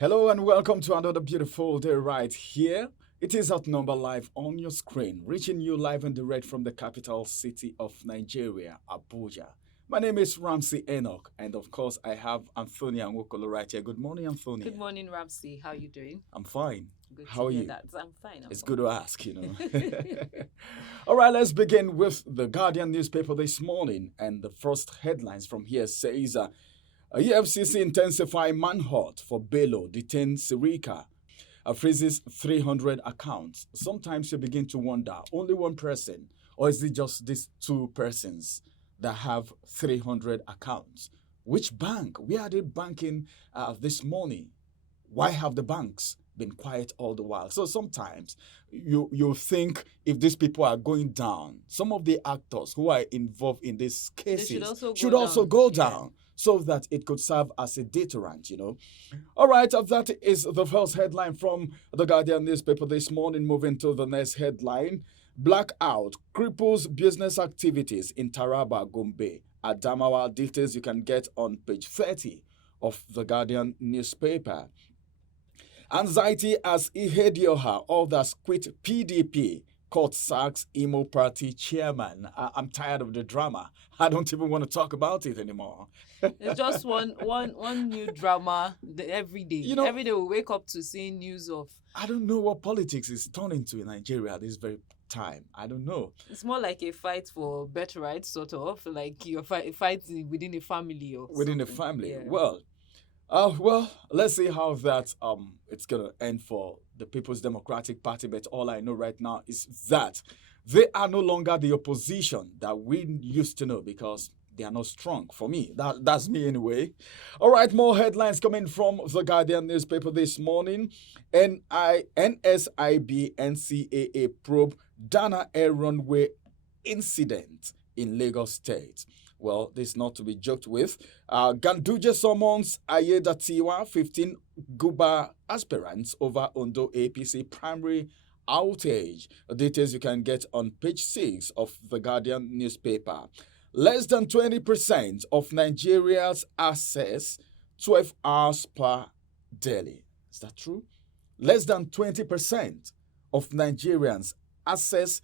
Hello and welcome to another beautiful day right here. It is Outnumber Live on your screen, reaching you live and direct from the capital city of Nigeria, Abuja. My name is Ramsey Enoch, and of course, I have Antonia Nwokolo right here. Good morning, Antonia. Good morning, Ramsey. How you doing? I'm fine. Good How to are hear you? that. I'm fine. I'm It's fine. good to ask. All right, let's begin with the Guardian newspaper this morning. And the first headlines from here says EFCC intensify manhunt for Bello, detained Sirika, freezes 300 accounts. Sometimes you begin to wonder, only one person, or is it just these two persons that have 300 accounts? Which bank? Where are they banking this money? Why have the banks been quiet all the while? So sometimes you think if these people are going down, some of the actors who are involved in these cases should also go Yeah. down so that it could serve as a deterrent. All right, that is the first headline from the Guardian newspaper this morning. Moving to the next headline. Blackout cripples business activities in Taraba, Gombe. Adamawa. Details you can get on page 30 of the Guardian newspaper. Anxiety as Ihedioha, others quit PDP. Court sacks Imo Party chairman. I'm tired of the drama. I don't even want to talk about it anymore. It's just one new drama every day. Every day we wake up to seeing news of. I don't know what politics is turning to in Nigeria at this very time. I don't know. It's more like a fight for better rights, sort of like you're fighting within a family or within a something. family. Yeah. Well, let's see how that it's gonna end for the People's Democratic Party. But all I know right now is that they are no longer the opposition that we used to know because they are not strong. For me, that's me anyway. All right, more headlines coming from the Guardian newspaper this morning. NSIB NCAA probe Dana Air runway incident in Lagos State. Well, this is not to be joked with. Ganduje summons Ayedatiwa, 15 Guba aspirants over Ondo APC primary outage. Details you can get on page 6 of the Guardian newspaper. Less than 20% of Nigeria's access 12 hours per daily. Is that true? Less than 20% of Nigerians access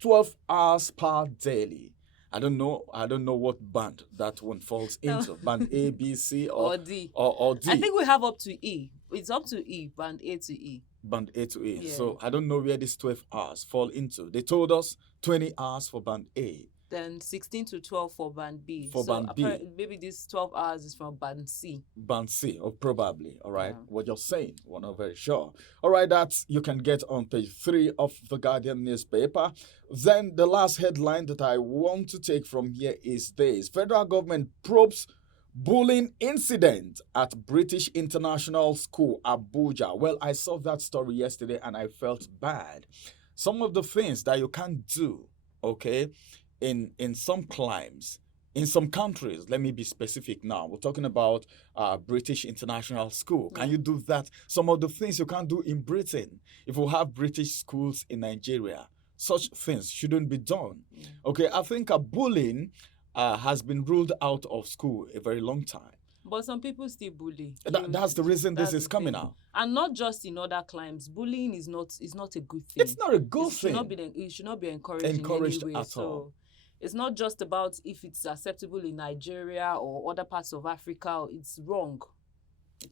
12 hours per daily. I don't know what band that one falls into. Band A, B, C, or D. Or D. I think we have up to E. It's up to E, band A to E. Band A to E. Yeah. So I don't know where these 12 hours fall into. They told us 20 hours for band A. Then 16 to 12 for band B. For band B. Maybe this 12 hours is from band C. Band C, or probably. All right. Yeah. What you're saying, we're not very sure. All right, that you can get on page 3 of the Guardian newspaper. Then the last headline that I want to take from here is this. Federal government probes bullying incident at British International School, Abuja. Well, I saw that story yesterday and I felt bad. Some of the things that you can't do, okay, in some climes, in some countries, let me be specific now. We're talking about British International School. Can you do that? Some of the things you can't do in Britain. If we have British schools in Nigeria, such things shouldn't be done. Okay, I think bullying has been ruled out of school a very long time. But some people still bully. That's the reason this is coming out. And not just in other climes. Bullying is not a good thing. It's not a good thing. It should not be encouraged in any way. At all. It's not just about if it's acceptable in Nigeria or other parts of Africa. It's wrong.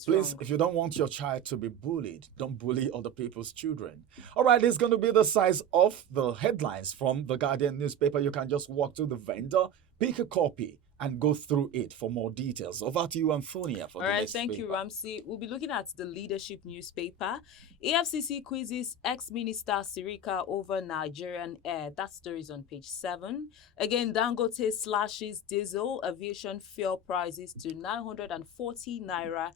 Please, if you don't want your child to be bullied, don't bully other people's children. All right, it's going to be the size of the headlines from the Guardian newspaper. You can just walk to the vendor, pick a copy, and go through it for more details. Over to you, Antonia. All right, thank you, Ramsey. We'll be looking at the leadership newspaper. AFCC quizzes ex-minister Sirika over Nigerian Air. That story is on page 7. Again, Dangote slashes diesel aviation fuel prices to 940 naira,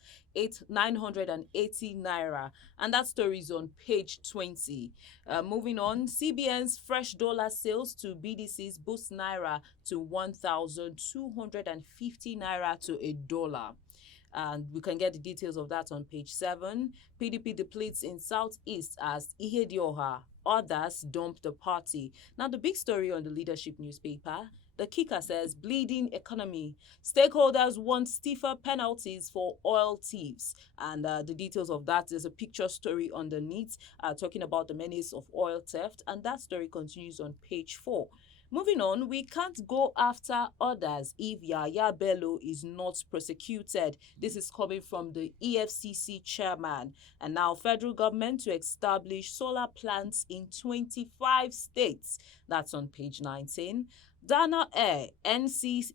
980 naira. And that story is on page 20. Moving on, CBN's fresh dollar sales to BDCs boost naira to 1,250 naira to a dollar. And we can get the details of that on page 7. PDP depletes in Southeast as Ihedioha. Others dump the party. Now, the big story on the leadership newspaper, The kicker says, bleeding economy. Stakeholders want stiffer penalties for oil thieves. And the details of that, there's a picture story underneath talking about the menace of oil theft. And that story continues on page 4. Moving on, we can't go after others if Yaya Bello is not prosecuted. This is coming from the EFCC chairman. And now federal government to establish solar plants in 25 states. That's on page 19. Dana Air, NCAA,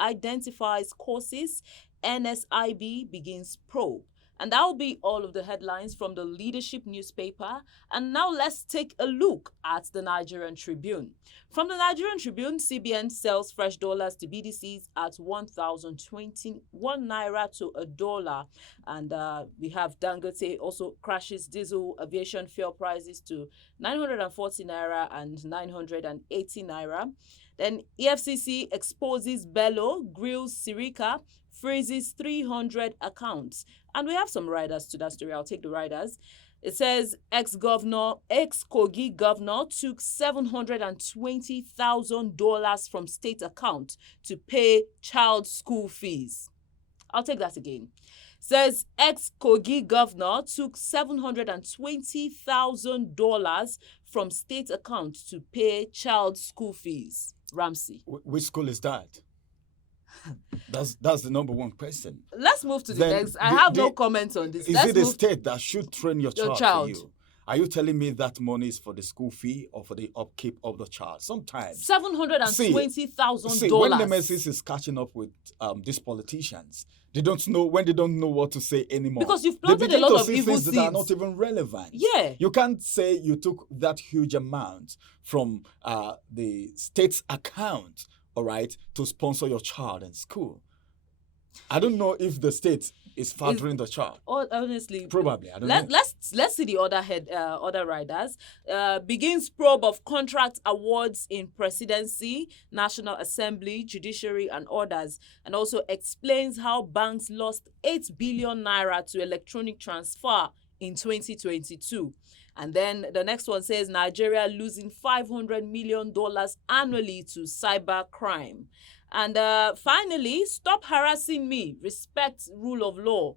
identifies causes. NSIB begins probe. And that will be all of the headlines from the Leadership newspaper. And now let's take a look at the Nigerian Tribune. From the Nigerian Tribune, CBN sells fresh dollars to BDCs at 1,021 naira to a dollar. And we have Dangote also crashes diesel aviation fuel prices to 940 naira and 980 naira. Then EFCC exposes Bello, grills Sirika, freezes 300 accounts. And we have some riders to that story. I'll take the riders. It says ex-Kogi governor took $720,000 from state account to pay child school fees. I'll take that again. Says ex-Kogi governor took $720,000 from state account to pay child school fees. Ramsey. Which school is that? That's the number one question. Let's move to the next. I have no comments on this. Is it a state that should train your child for you? Are you telling me that money is for the school fee or for the upkeep of the child? Sometimes $720,000. See, when Nemesis is catching up with these politicians, they don't know what to say anymore. Because you've planted a lot of evil seeds that are not even relevant. Yeah. You can't say you took that huge amount from the state's account, all right, to sponsor your child in school. I don't know if the state is fathering the child. Honestly, probably. I don't know. Let's see the other riders. Begins probe of contract awards in presidency, National Assembly, judiciary, and others, and also explains how banks lost 8 billion naira to electronic transfer in 2022. And then the next one says Nigeria losing $500 million annually to cyber crime. And finally, stop harassing me. Respect rule of law.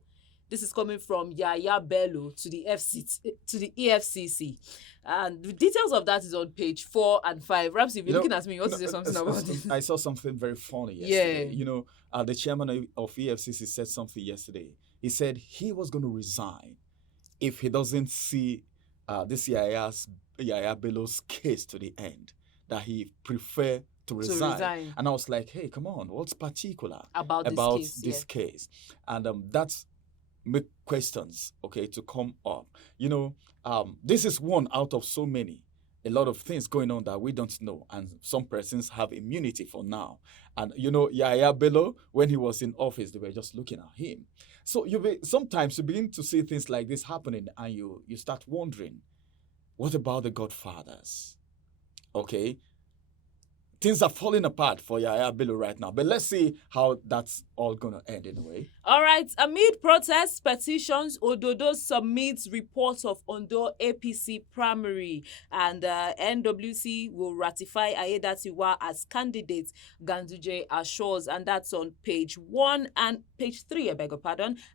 This is coming from Yaya Bello to the EFCC. And the details of that is on page 4 and 5. Ramsey, if you're looking at me, you want to say something about this? I saw something very funny yesterday. Yeah. The chairman of EFCC said something yesterday. He said he was going to resign if he doesn't see this Yaya Bello's case to the end, that he prefer to resign. And I was like, hey, come on, what's particular about this case? And that's make questions, okay, to come up. This is one out of so many. A lot of things going on that we don't know, and some persons have immunity for now. And Yaya Bello, when he was in office, they were just looking at him. So sometimes you begin to see things like this happening, and you start wondering, what about the Godfathers? Okay, things are falling apart for Yaya Bello right now. But let's see how that's all going to end anyway. All right. Amid protests, petitions, Ododo submits reports of Ondo APC primary. And NWC will ratify Ayedatiwa as candidate, Ganduje assures. And that's on page 1 and page 3,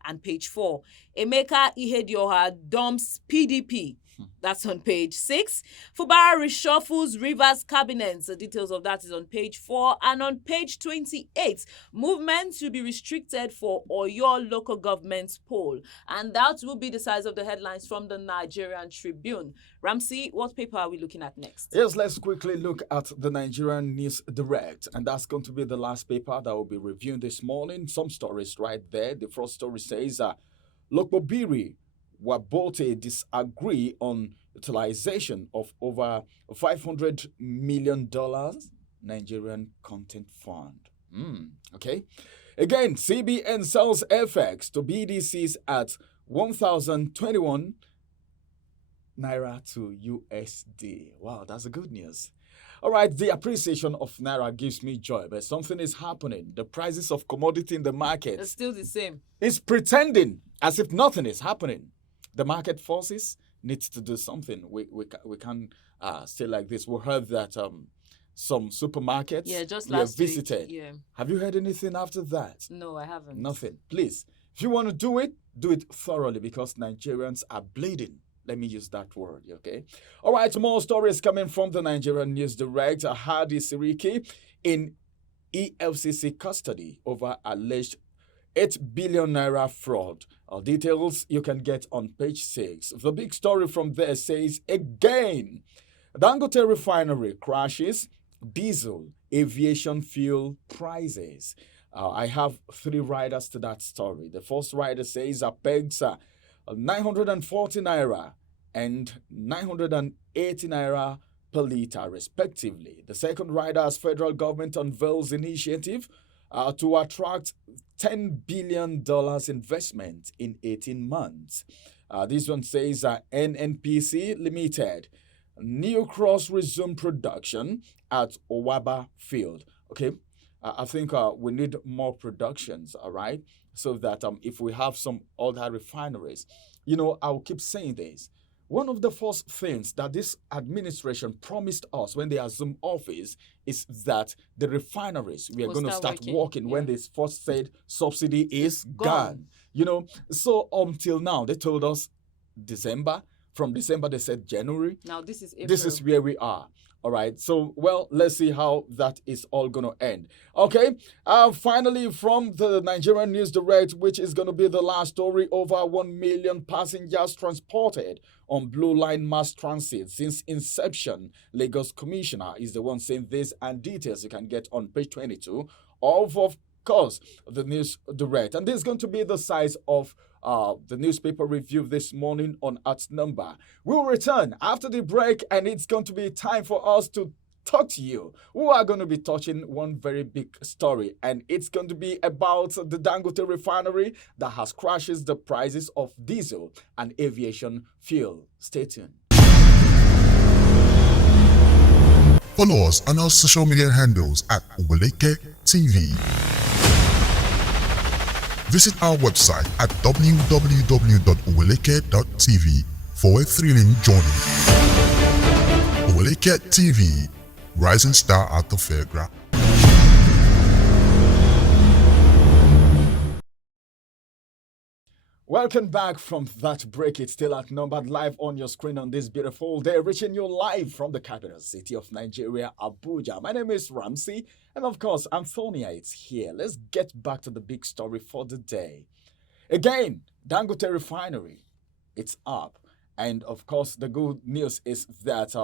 and page 4. Emeka Ihedioha dumps PDP. That's on page 6. Fubara reshuffles Rivers cabinet. The details of that is on page 4. And on page 28, movement to be restricted for Oyo local government poll. And that will be the size of the headlines from the Nigerian Tribune. Ramsey, what paper are we looking at next? Yes, let's quickly look at the Nigerian News Direct. And that's going to be the last paper that we'll be reviewing this morning. Some stories right there. The first story says, Lokbobiri Wabote disagree on utilization of over $500 million Nigerian Content Fund. Okay. Again, CBN sells FX to BDCs at 1,021 Naira to USD. Wow, that's a good news. All right, the appreciation of Naira gives me joy, but something is happening. The prices of commodity in the market It's still the same. It's pretending as if nothing is happening. The market forces needs to do something. We can't stay like this. We heard that some supermarkets Yeah, just were last week. visited. Yeah. Have you heard anything after that? No, I haven't. Nothing. Please, if you want to do it thoroughly because Nigerians are bleeding. Let me use that word, okay? All right, more stories coming from the Nigerian News Direct. Hadi Siriki in EFCC custody over alleged 8 billion naira fraud. Details you can get on page 6. The big story from there says again, Dangote Refinery crashes, diesel, aviation fuel prices. I have 3 riders to that story. The first rider says pegs 940 naira and 980 naira per litre, respectively. The second rider, as federal government unveils initiative to attract $10 billion investment in 18 months. This one says NNPC Limited, New Cross resume production at Owaba Field. Okay, I think we need more productions, all right? So that if we have some other refineries, I'll keep saying this. One of the first things that this administration promised us when they assumed office is that the refineries we are going to start working when they first said subsidy is gone. So until now, they told us December. From December, they said January. Now this is April. This is where we are. All right. So, well, let's see how that is all going to end. Okay. Finally, from the Nigerian News Direct, which is going to be the last story, over 1 million passengers transported on Blue Line mass transit since inception. Lagos Commissioner is the one saying this, and details you can get on page 22 of course, the News Direct. And this is going to be the size of the newspaper review this morning on Outnumber. We'll return after the break, and it's going to be time for us to talk to you. We are going to be touching one very big story, and it's going to be about the Dangote Refinery that has crashed the prices of diesel and aviation fuel. Stay tuned. Follow us on our social media handles at Oweleke TV. Visit our website at www.oweleketv for a thrilling journey. Oweleketv, rising star at the fairground. Welcome back from that break. It's still outnumbered live on your screen on this beautiful day, reaching you live from the capital city of Nigeria, Abuja. My name is Ramsey, and of course, Antonia is here. Let's get back to the big story for the day. Again, Dangote Refinery, it's up. And of course, the good news is that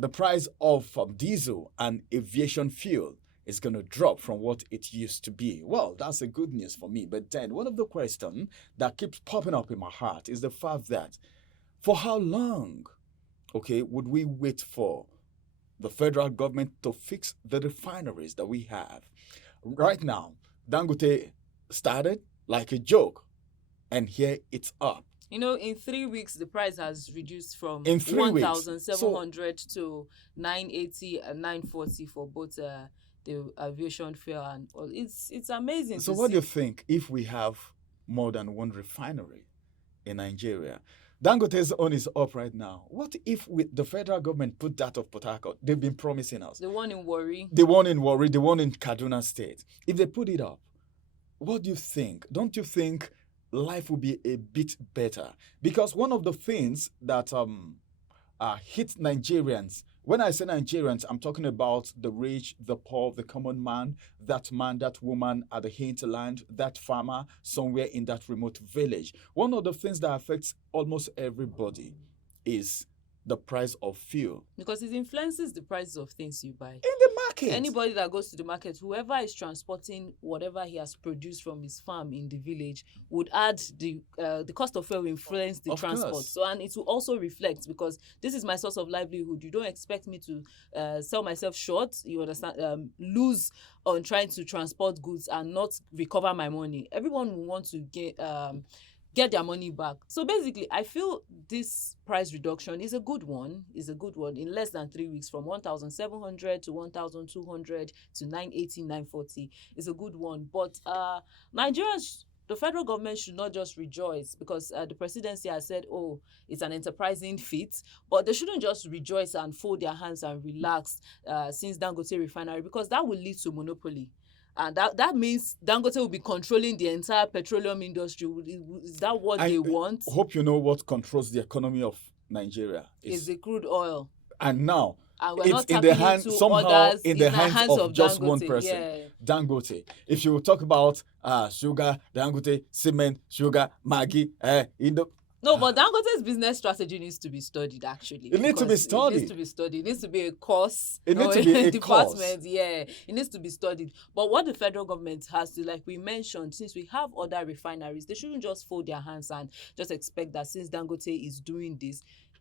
the price of diesel and aviation fuel is going to drop from what it used to be. Well, that's a good news for me. But then one of the questions that keeps popping up in my heart is the fact that for how long, would we wait for the federal government to fix the refineries that we have? Right now, Dangote started like a joke, and here it's up. In 3 weeks, the price has reduced from 1,700 to 980 and 940 for both the aviation fuel and all. It's amazing. So what do you think if we have more than one refinery in Nigeria? Dangote's own is up right now. What if the federal government put that of Port Harcourt? They've been promising us. The one in Warri. The one in Warri, the one in Kaduna State. If they put it up, what do you think? Don't you think life will be a bit better? Because one of the things that hit Nigerians, when I say Nigerians, I'm talking about the rich, the poor, the common man, that woman at the hinterland, that farmer somewhere in that remote village. One of the things that affects almost everybody is the price of fuel. Because it influences the prices of things you buy. In the market. Anybody that goes to the market, whoever is transporting whatever he has produced from his farm in the village would add the cost of fuel will influence the transport. Course. So, and it will also reflect, because this is my source of livelihood. You don't expect me to sell myself short, you understand, lose on trying to transport goods and not recover my money. Everyone will want to get their money back. So basically, I feel this price reduction is a good one. In less than 3 weeks, from 1,700 to 1,200 to 980, 940 is a good one. But Nigerians the federal government should not just rejoice because the presidency has said, oh, it's an enterprising feat, but they shouldn't just rejoice and fold their hands and relax since Dangote Refinery, because that will lead to monopoly. And that means Dangote will be controlling the entire petroleum industry. Is that what they want? I hope you know what controls the economy of Nigeria. Is the crude oil. And now, and we're it's not in the hands in the hands of just Dangote, one person, Dangote. If you talk about sugar, Dangote, cement, sugar, Maggi, no, but Dangote's business strategy needs to be studied, actually. It needs to be studied. It needs to be studied. It needs to be a course. It needs to be a department. course. Yeah, it needs to be studied. But what the federal government has to, like we mentioned, since we have other refineries, they shouldn't just fold their hands and just expect that since Dangote is doing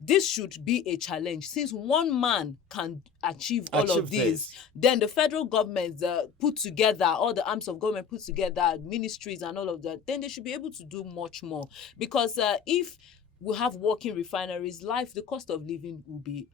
this should be a challenge. Since one man can achieve all of this, then the federal government put together, all the arms of government put together, ministries and all of that, then they should be able to do much more. Because if we have working refineries, the cost of living will be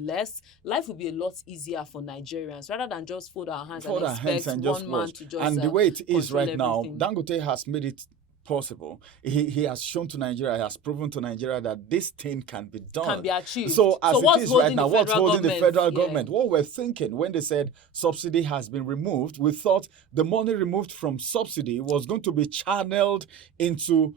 less. Life will be a lot easier for Nigerians, rather than just fold our hands and expect one man to just and the way it is right now, everything. Dangote has made it possible. He has shown to Nigeria, he has proven to Nigeria that this thing can be done. Can be achieved. So as it is right now, what's holding the federal Yeah. government? What we're thinking when they said subsidy has been removed, we thought the money removed from subsidy was going to be channeled into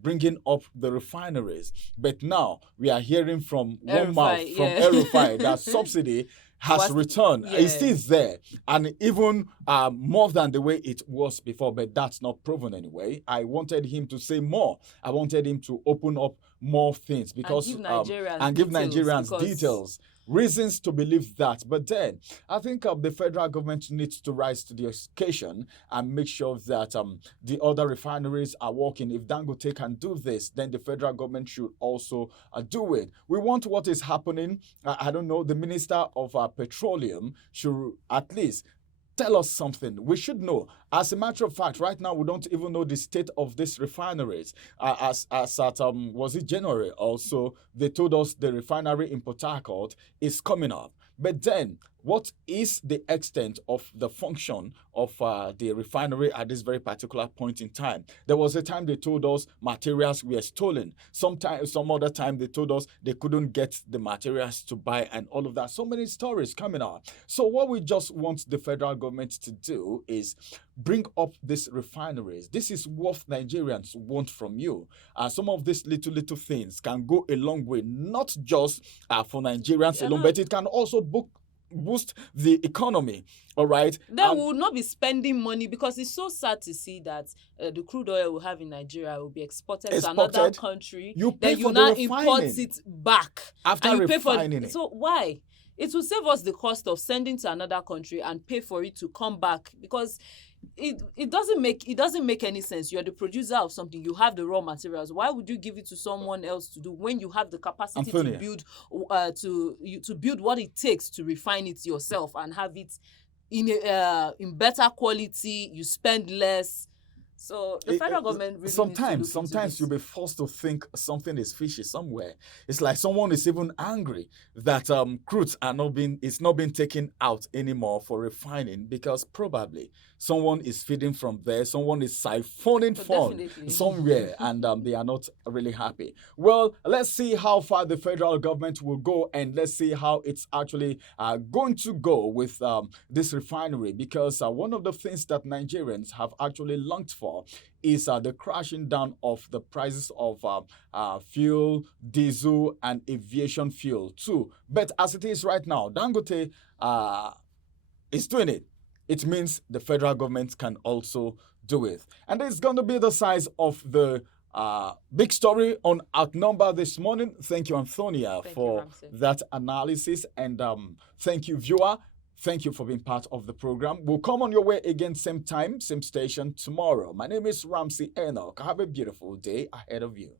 bringing up the refineries. But now we are hearing from one mouth, from El-Rufai, that subsidy has returned. Yeah. It's still there, and even more than the way it was before, but that's not proven anyway. I wanted him to say more. I wanted him to open up more things because give Nigerians and give Nigerians details. Reasons to believe that. But then I think the federal government needs to rise to the occasion and make sure that the other refineries are working. If Dangote can do this, then the federal government should also do it. We want what is happening. I don't know, the Minister of Petroleum should at least tell us something. We should know. As a matter of fact, right now we don't even know the state of these refineries. As at was it January also, they told us the refinery in Port Harcourt is coming up. But then, what is the extent of the function of the refinery at this very particular point in time? There was a time they told us materials were stolen. Some other time they told us they couldn't get the materials to buy and all of that. So many stories coming out. So what we just want the federal government to do is bring up these refineries. This is what Nigerians want from you. Some of these little things can go a long way, not just for Nigerians alone, but it can also boost the economy. All right. Then we will not be spending money, because it's so sad to see that the crude oil we have in Nigeria will be exported to another country. You pay then for you now the import refining it back after and you refining pay for it. So why? It will save us the cost of sending to another country and pay for it to come back, because it doesn't make any sense. You're the producer of something, you have the raw materials. Why would you give it to someone else to do when you have the capacity to build what it takes to refine it yourself and have it in better quality? You spend less. So the federal government really sometimes you'll be forced to think something is fishy somewhere. It's like someone is even angry that crudes it's not being taken out anymore for refining, because probably someone is feeding from there, someone is siphoning fun somewhere, and they are not really happy. Well, let's see how far the federal government will go, and let's see how it's actually going to go with this refinery, because one of the things that Nigerians have actually longed for is the crashing down of the prices of fuel, diesel, and aviation fuel too. But as it is right now, Dangote is doing it. It means the federal government can also do it. And it's going to be the size of the big story on Outnumbered this morning. Thank you, Antonia, for that analysis. And thank you, viewer. Thank you for being part of the program. We'll come on your way again, same time, same station tomorrow. My name is Ramsey Enoch. Have a beautiful day ahead of you.